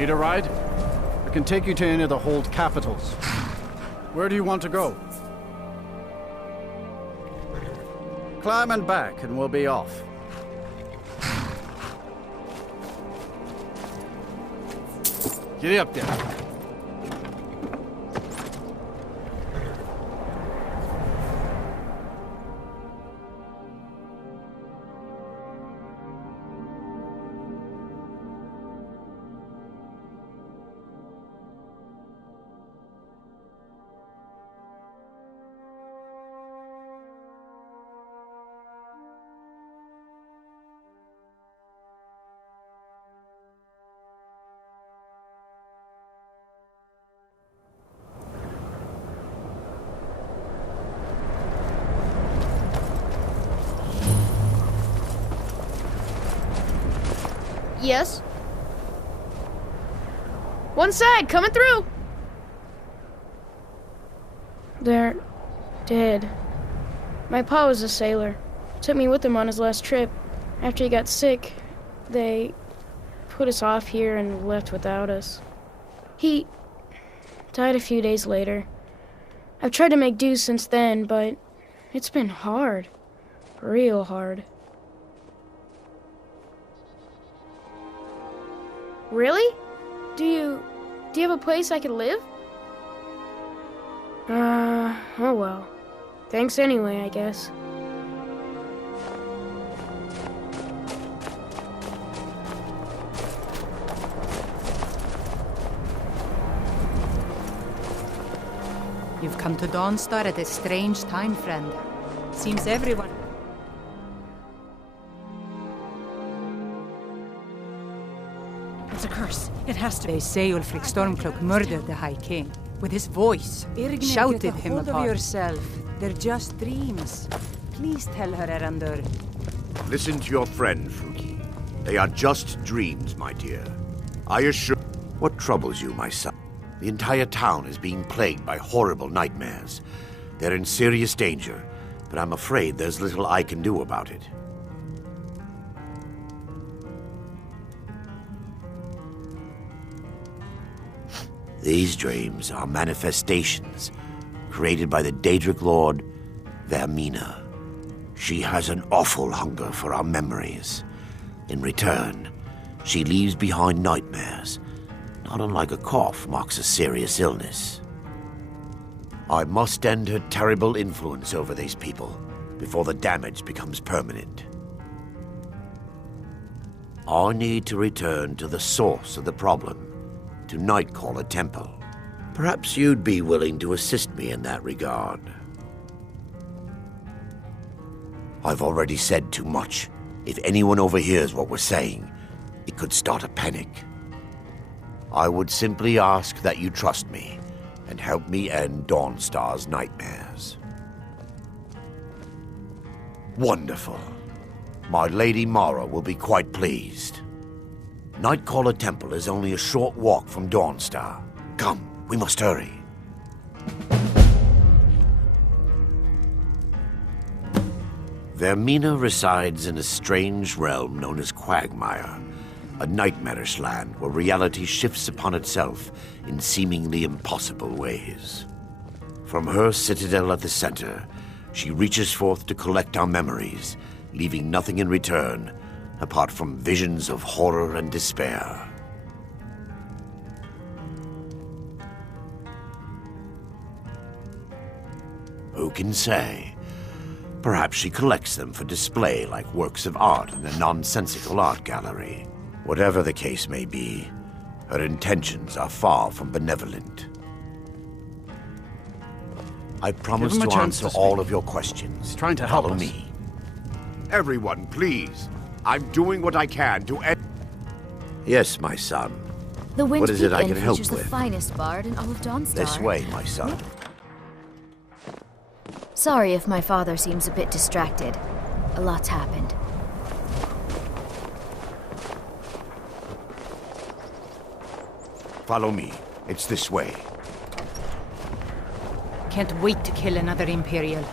Need a ride? I can take you to any of the hold capitals. Where do you want to go? Climb and back, and we'll be off. Get up there. Yes? One side, coming through! They're dead. My pa was a sailor. Took me with him on his last trip. After he got sick, they put us off here and left without us. He died a few days later. I've tried to make do since then, but it's been hard. Real hard. Really? Do you have a place I could live? Oh well. Thanks anyway, I guess. You've come to Dawnstar at a strange time, friend. Seems everyone... It's a curse. It has to be. They say Ulfric Stormcloak murdered the High King. With his voice, shouted him Hold of apart. yourself. They're just dreams. Please tell her, Erandur. Listen to your friend, Fruki. They are just dreams, my dear. I assure... What troubles you, my son? The entire town is being plagued by horrible nightmares. They're in serious danger, but I'm afraid there's little I can do about it. These dreams are manifestations created by the Daedric Lord, Vermina. She has an awful hunger for our memories. In return, she leaves behind nightmares. Not unlike a cough marks a serious illness. I must end her terrible influence over these people before the damage becomes permanent. I need to return to the source of the problem, to Nightcaller Temple. Perhaps you'd be willing to assist me in that regard. I've already said too much. If anyone overhears what we're saying, it could start a panic. I would simply ask that you trust me and help me end Dawnstar's nightmares. Wonderful. My Lady Mara will be quite pleased. Nightcaller Temple is only a short walk from Dawnstar. Come, we must hurry. Vermina resides in a strange realm known as Quagmire, a nightmarish land where reality shifts upon itself in seemingly impossible ways. From her citadel at the center, she reaches forth to collect our memories, leaving nothing in return apart from visions of horror and despair. Who can say? Perhaps she collects them for display like works of art in a nonsensical art gallery. Whatever the case may be, her intentions are far from benevolent. I promise to answer all of your questions. Trying to help us. Follow me. Everyone, please. I'm doing what I can to end... Yes, my son. The Wind What is it I Peak can help features the with? finest bard in all of Dawnstar. This way, my son. Sorry if my father seems a bit distracted. A lot's happened. Follow me. It's this way. Can't wait to kill another Imperial.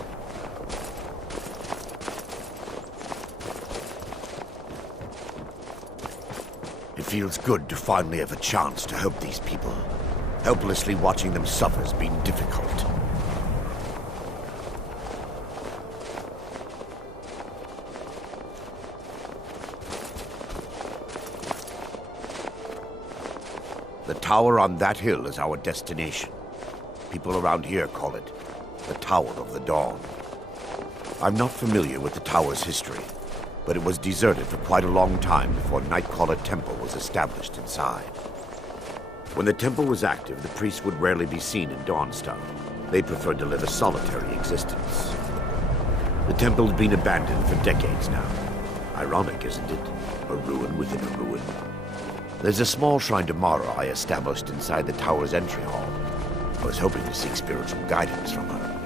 It feels good to finally have a chance to help these people. Helplessly watching them suffer has been difficult. The tower on that hill is our destination. People around here call it the Tower of the Dawn. I'm not familiar with the tower's history, but it was deserted for quite a long time before Nightcaller Temple was established inside. When the temple was active, the priests would rarely be seen in Dawnstar. They preferred to live a solitary existence. The temple's been abandoned for decades now. Ironic, isn't it? A ruin within a ruin. There's a small shrine to Mara I established inside the tower's entry hall. I was hoping to seek spiritual guidance from her.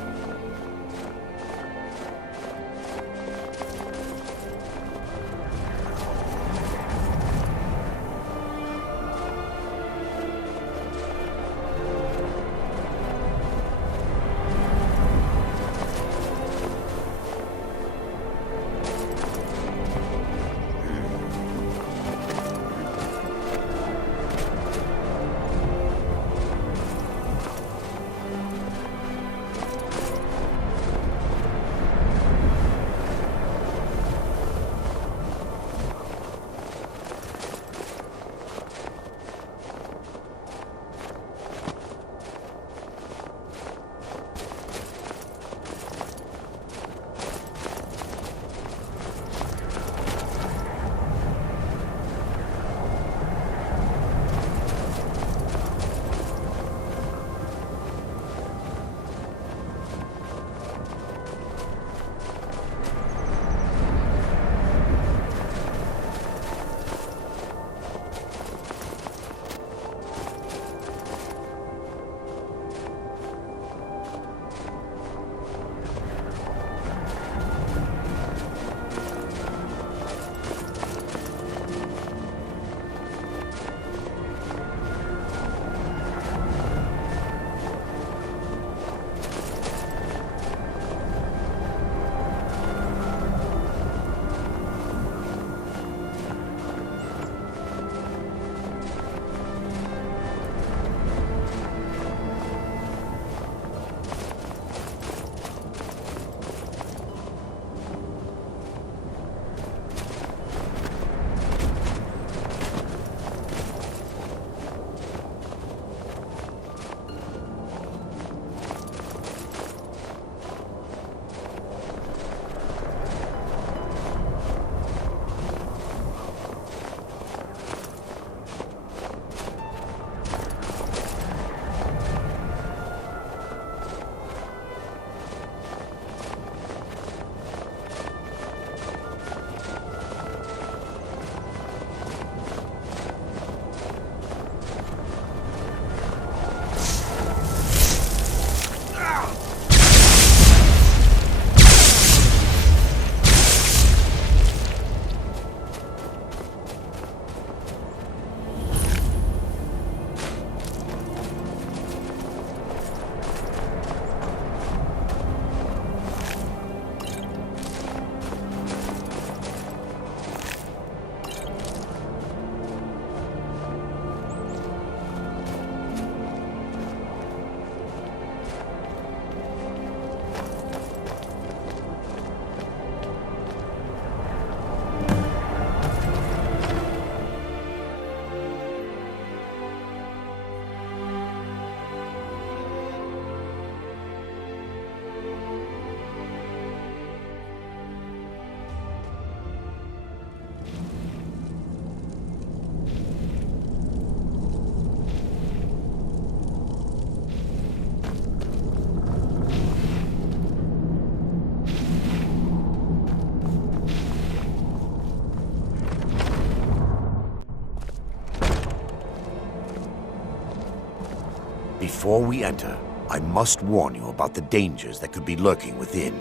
Before we enter, I must warn you about the dangers that could be lurking within.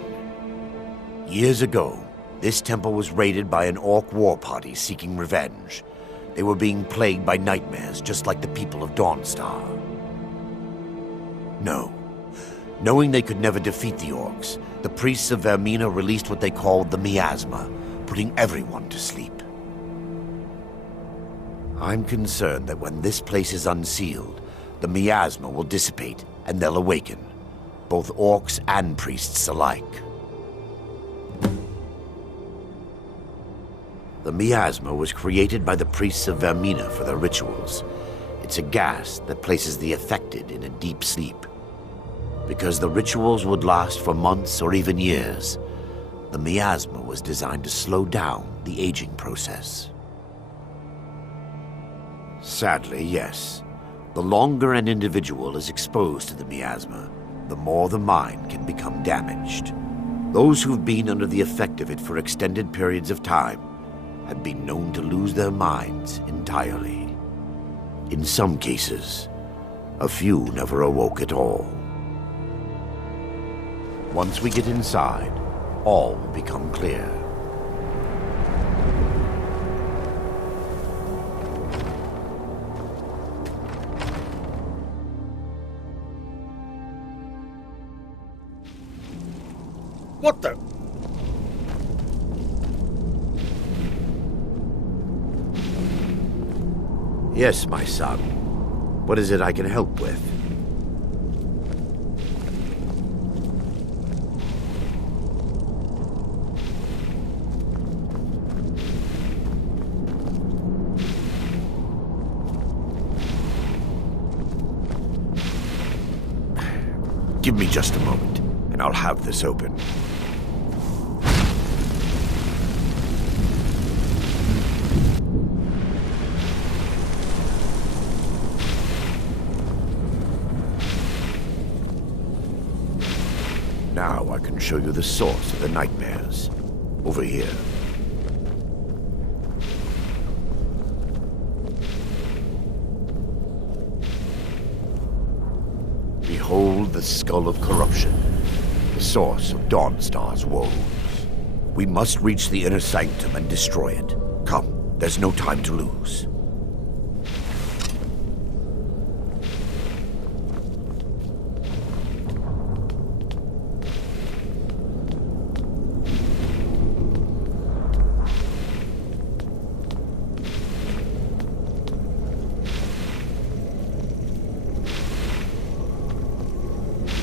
Years ago, this temple was raided by an orc war party seeking revenge. They were being plagued by nightmares, just like the people of Dawnstar. No. Knowing they could never defeat the orcs, the priests of Vermina released what they called the miasma, putting everyone to sleep. I'm concerned that when this place is unsealed, the miasma will dissipate and they'll awaken. Both orcs and priests alike. The miasma was created by the priests of Vermina for their rituals. It's a gas that places the affected in a deep sleep. Because the rituals would last for months or even years, the miasma was designed to slow down the aging process. Sadly, yes. The longer an individual is exposed to the miasma, the more the mind can become damaged. Those who've been under the effect of it for extended periods of time have been known to lose their minds entirely. In some cases, a few never awoke at all. Once we get inside, all will become clear. What the? Yes, my son. What is it I can help with? Give me just a moment, and I'll have this open. Now I can show you the source of the nightmares. Over here. Behold the skull of corruption, the source of Dawnstar's woes. We must reach the inner sanctum and destroy it. Come, there's no time to lose.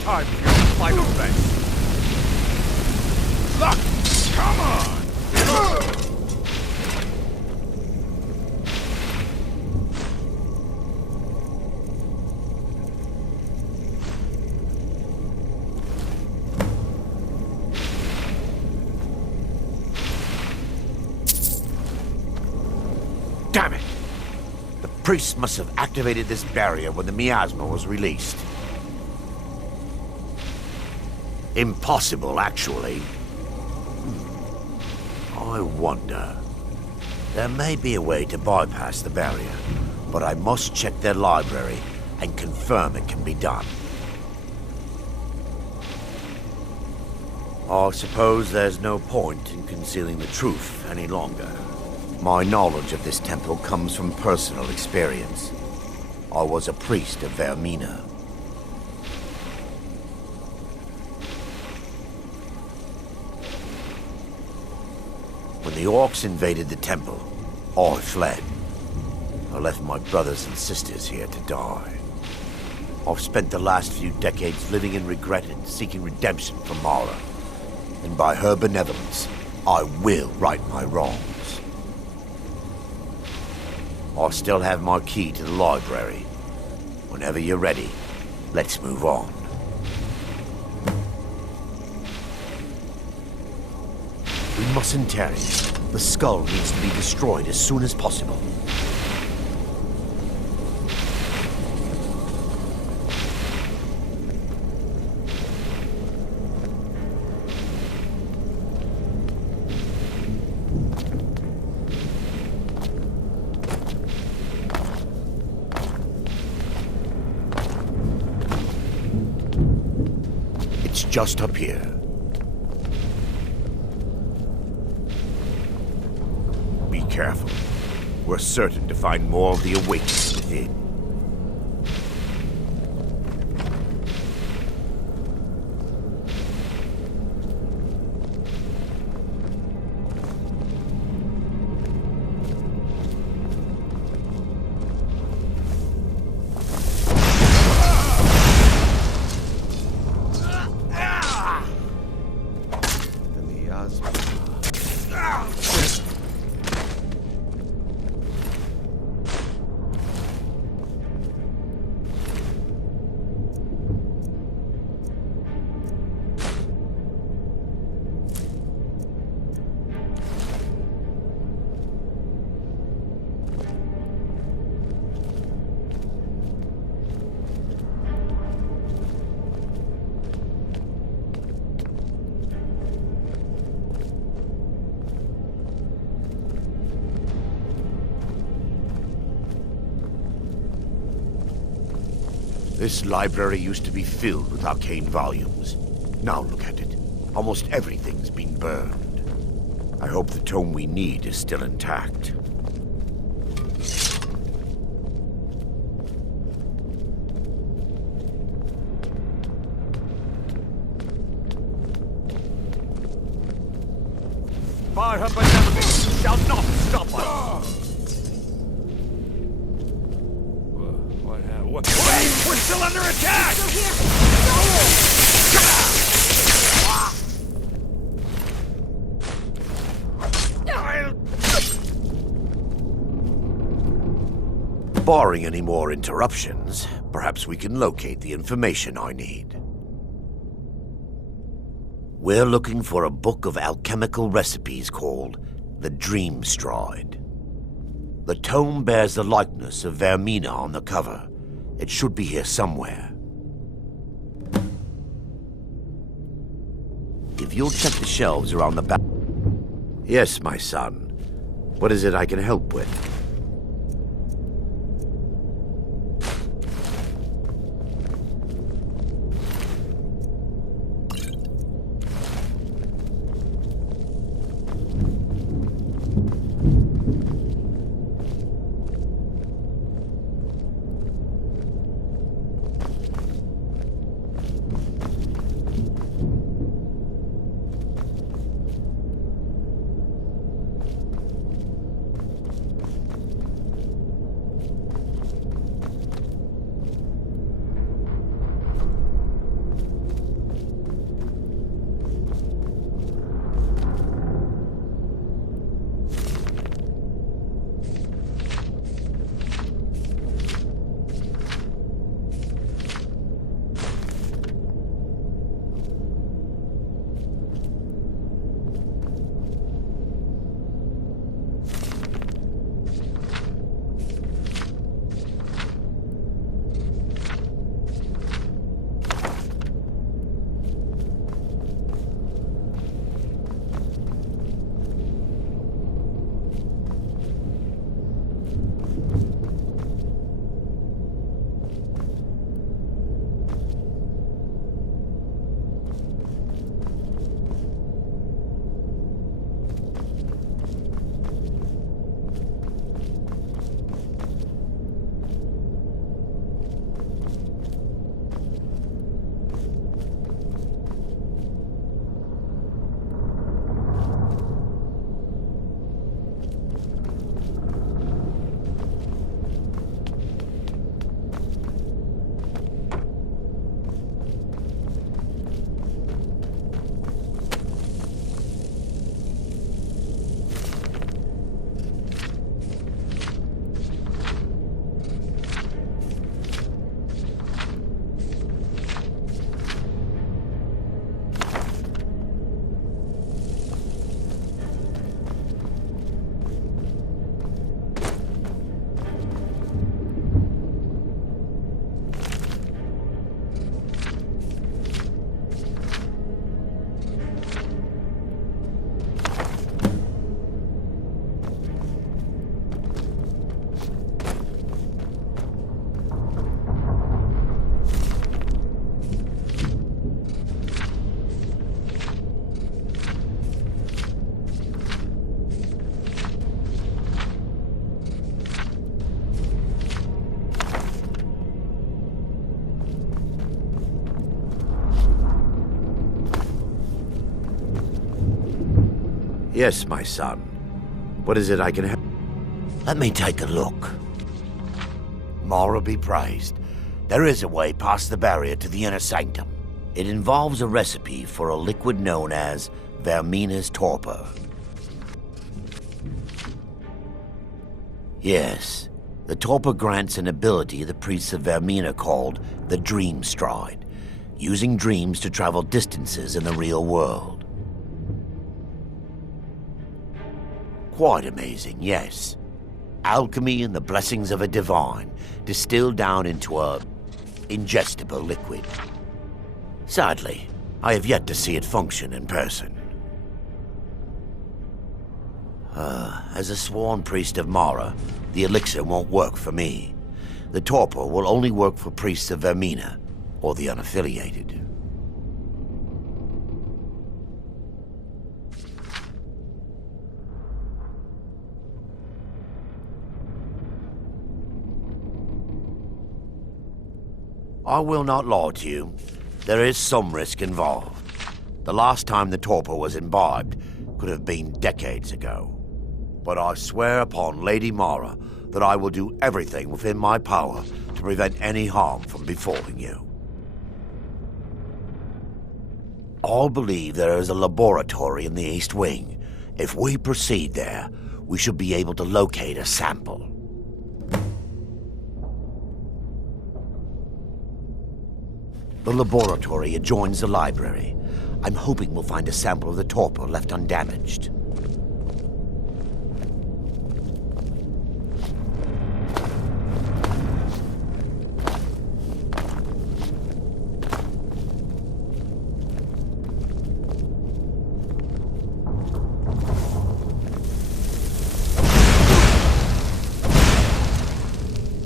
Time for your final best. Look! Come on! Damn it! The priests must have activated this barrier when the miasma was released. Impossible, actually. I wonder. There may be a way to bypass the barrier, but I must check their library and confirm it can be done. I suppose there's no point in concealing the truth any longer. My knowledge of this temple comes from personal experience. I was a priest of Vermina. When the orcs invaded the temple, I fled. I left my brothers and sisters here to die. I've spent the last few decades living in regret and seeking redemption from Mara. And by her benevolence, I will right my wrongs. I still have my key to the library. Whenever you're ready, let's move on. We mustn't tarry. The skull needs to be destroyed as soon as possible. It's just up here. Be careful. We're certain to find more of the awakening within. This library used to be filled with arcane volumes. Now look at it. Almost everything's been burned. I hope the tome we need is still intact. By her benevolence, you shall not stop us! What? Wait! We're still under attack! Barring any more interruptions, perhaps we can locate the information I need. We're looking for a book of alchemical recipes called the Dream Stride. The tome bears the likeness of Vermina on the cover. It should be here somewhere. If you'll check the shelves around the back... Yes, my son. What is it I can help with? Yes, my son. What is it I can help? Let me take a look. Mara be praised. There is a way past the barrier to the inner sanctum. It involves a recipe for a liquid known as Vermina's torpor. Yes, the torpor grants an ability the priests of Vermina called the Dream Stride, using dreams to travel distances in the real world. Quite amazing, yes. Alchemy and the blessings of a divine, distilled down into a ingestible liquid. Sadly, I have yet to see it function in person. As a sworn priest of Mara, the elixir won't work for me. the torpor will only work for priests of Vermina, or the unaffiliated. I will not lie to you. There is some risk involved. The last time the torpor was imbibed could have been decades ago. But I swear upon Lady Mara that I will do everything within my power to prevent any harm from befalling you. I believe there is a laboratory in the East Wing. If we proceed there, we should be able to locate a sample. The laboratory adjoins the library. I'm hoping we'll find a sample of the torpor left undamaged.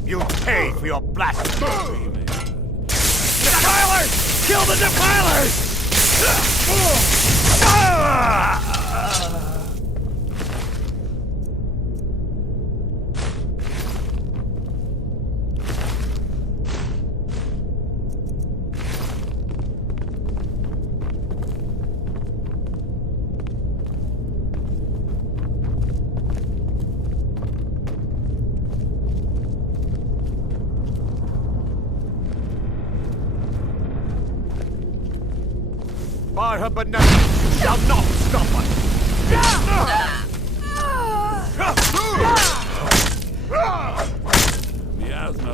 You'll pay for your blasphemy! Defilers! Kill the defilers! By her benevolence, you shall not stop us! Miasma,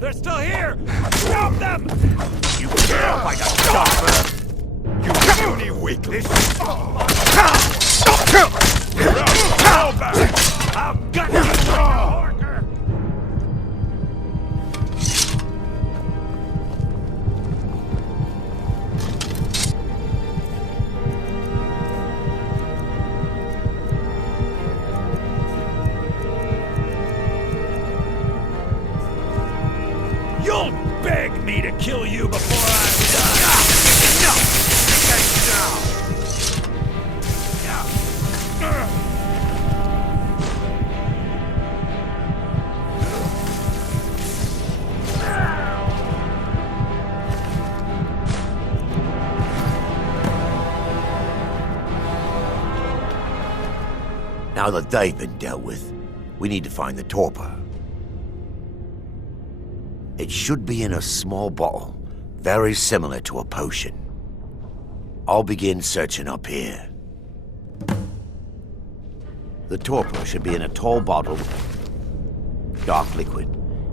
they're still here! Stop them! You dare fight a stopper! You puny weakling! I've got you! You'll beg me to kill you before I'm done! No! Now that they've been dealt with, we need to find the torpor. It should be in a small bottle, very similar to a potion. I'll begin searching up here. The torpor should be in a tall bottle, dark liquid.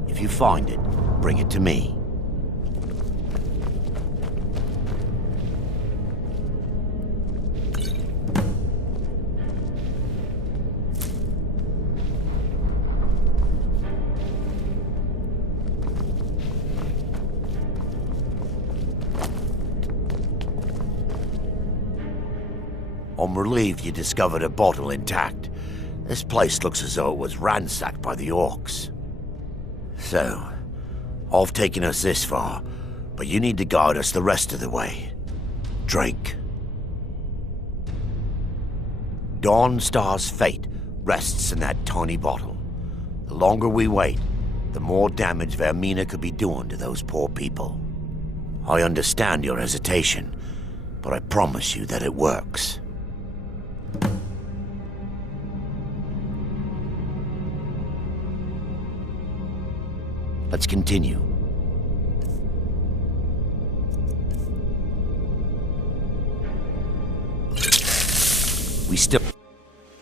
If you find it, bring it to me. I'm relieved you discovered a bottle intact. This place looks as though it was ransacked by the orcs. So, I've taken us this far, but you need to guide us the rest of the way. Drink. Dawnstar's fate rests in that tiny bottle. The longer we wait, the more damage Vermina could be doing to those poor people. I understand your hesitation, but I promise you that it works. Let's continue. We still...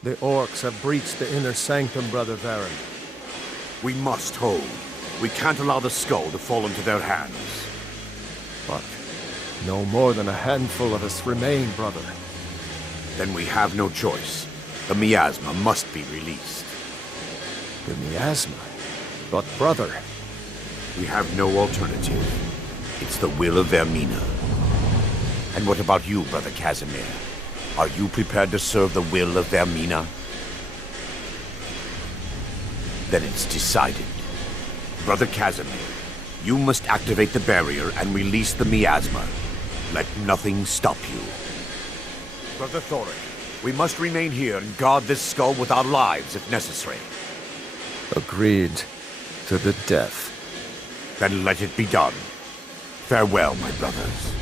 The orcs have breached the inner sanctum, Brother Varen. We must hold. We can't allow the skull to fall into their hands. But no more than a handful of us remain, brother. Then we have no choice. The miasma must be released. The miasma? But brother... We have no alternative. It's the will of Vermina. And what about you, Brother Casimir? Are you prepared to serve the will of Vermina? Then it's decided. Brother Casimir, you must activate the barrier and release the miasma. Let nothing stop you. Brother Thoric, we must remain here and guard this skull with our lives if necessary. Agreed to the death. Then let it be done. Farewell, my brothers.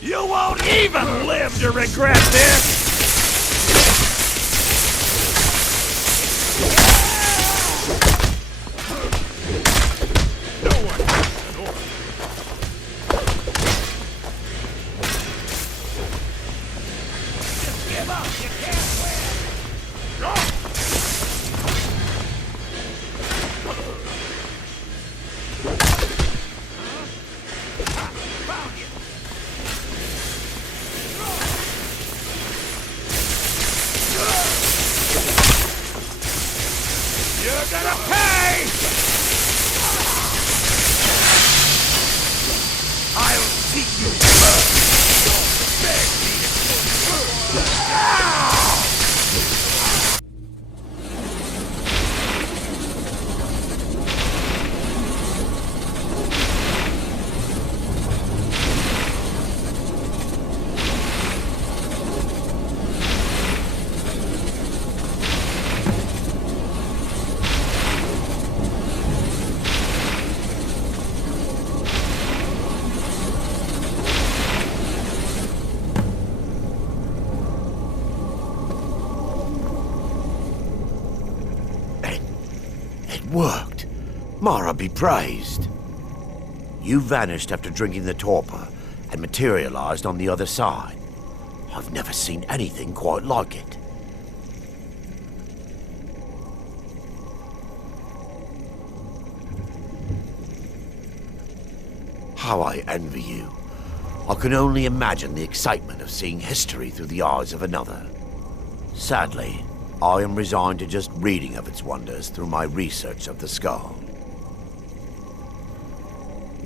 You won't even live to regret this! No one has an order. Just give up, you can't win! Go! Found you! You're gonna pay! I'll see you first! Don't beg me Worked. Mara be praised. You vanished after drinking the torpor and materialized on the other side. I've never seen anything quite like it. How I envy you. I can only imagine the excitement of seeing history through the eyes of another. Sadly, I am resigned to just reading of its wonders through my research of the skull.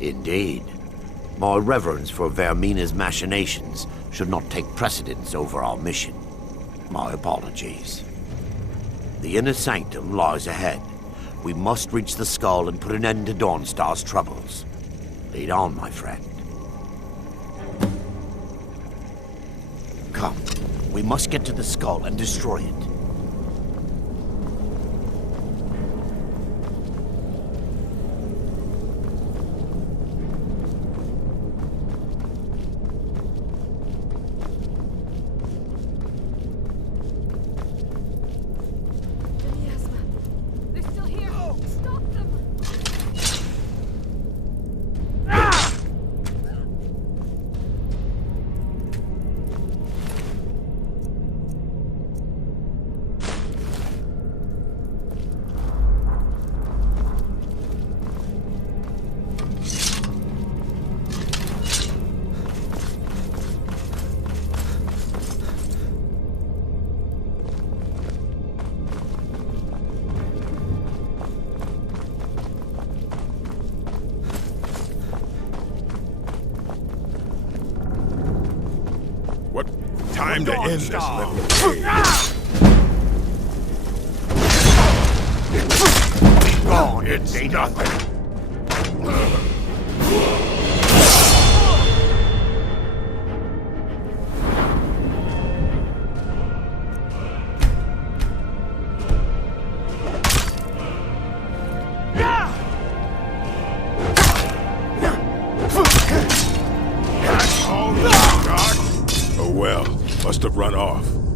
Indeed, my reverence for Vermina's machinations should not take precedence over our mission. My apologies. The inner sanctum lies ahead. We must reach the skull and put an end to Dawnstar's troubles. Lead on, my friend. Come, we must get to the skull and destroy it. Time to end this little game. Be gone, it's nothing. That's all you got. well. Must have run off.